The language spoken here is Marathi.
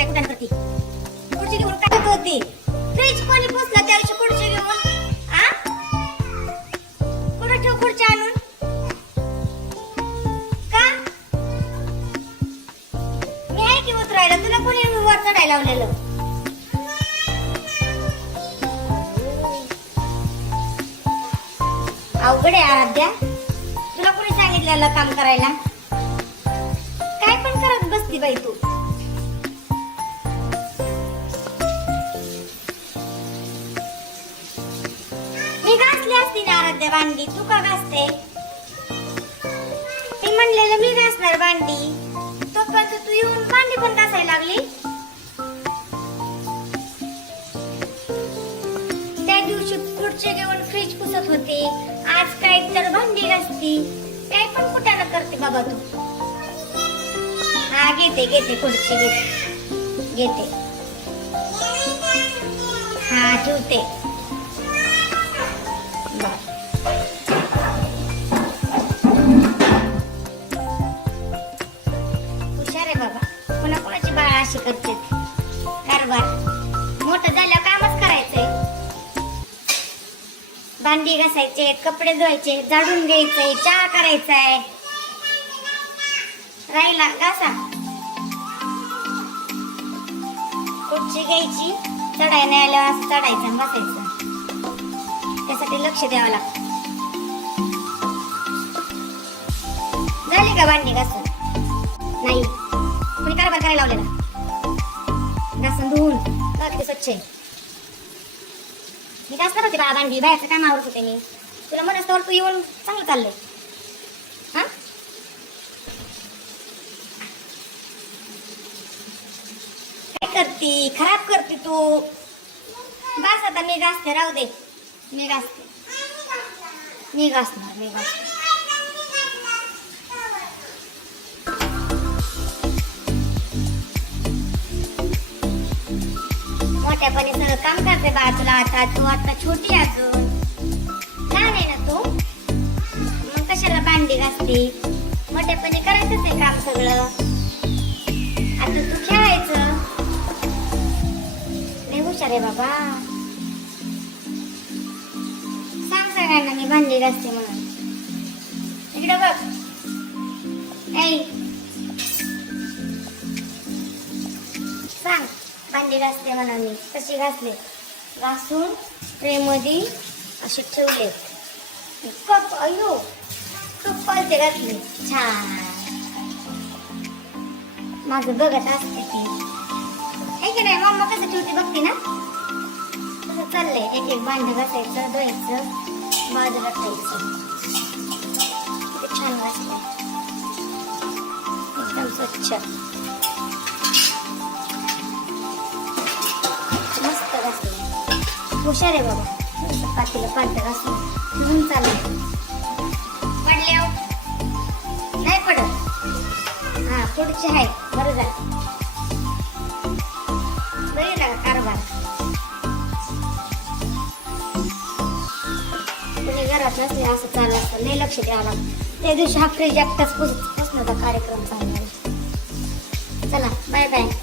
काय कुठं करते खुर्ची घेऊन टाकत होती फ्रीज कोणी पुसला त्या दिवशी खुर्ची घेऊन आ कुठं ठेव खुर्ची आणून का मी आहे की उतरायला तुला कोणी वर चढायला लावलेलं अवघड आहे आराध्या तुला कोणी सांगितलेलं काम करायला काय पण करत बसती बाई तू मी घासली असती ना आराध्या भांडी तू का घासते मी म्हणलेलं मी घासणार भांडी तोपर्यंत तू येऊन भांडी पण घासायला लागली त्या दिवशी खुर्ची घेऊन फ्रीज पुसत होते आज काय तर भांडी घासती काय पण कुठं करते बाबा तू हा घेते खुर्ची घेते हा ठेवते हुशार आहे बाबा कोणाची बाळा अशी करते कारभार मोठं झाल्यावर कामच करायचंय भांडी घासायचे कपडे धुवायचे झाडून घ्यायचंय चहा करायचाय राहिला घासा खुर्ची घ्यायची चढायला आल्यावर असं चढायचं बसायचं त्यासाठी लक्ष द्यावं लागतं झाली का भांडी घासून नाही कोणी कारभार करायला लावलेला घासून धुवून लागते स्वच्छ मी घासणार होते बाळा भांडी बाहेरचं काय मावरत होते मी तुला म्हणत तर तू येऊन चांगलं चाललंय हा काय करती खराब करते तू बस आता मी घासते राहू दे मी घासते मी घासते मोठ्यापणे सगळं काम करते बा तुला आता तू आता छोटी अजून लहान आहे ना तू मग कशाला भांडी घासते मोठ्यापणे करायचंच आहे काम सगळं आता तू खेळायचं नाही हुशार आहे बाबा सांग सगळ्यांना मी भांडी घासते म्हणून इकडे बघ ऐ सांग भांडी घासते म्हणा मी कशी घासले घासून ट्रे मध्ये असे ठेवले कप अयो कप पालते घातले छान माझं बघत असते ती आहे की नाही मम्मा कसं ठेवते बघते ना तसं चाललंय एक एक भांडी घासायचं धुवायचं बाजूला ठेवायचं किती छान घासले एकदम स्वच्छ मस्त घासले हुशार आहे बाबा पातीला पालतं घासून घेऊन चाललं पडले नाही पडत हा पुढचे आहे बरं झालं बरी लागा कारभार कोणी घरात नसले असं चाललं असतं लय लक्ष द्यावं लागतं त्या दिवशी हा फ्रीज एकटाच पुसण्याचा कार्यक्रम चालला चला बाय बाय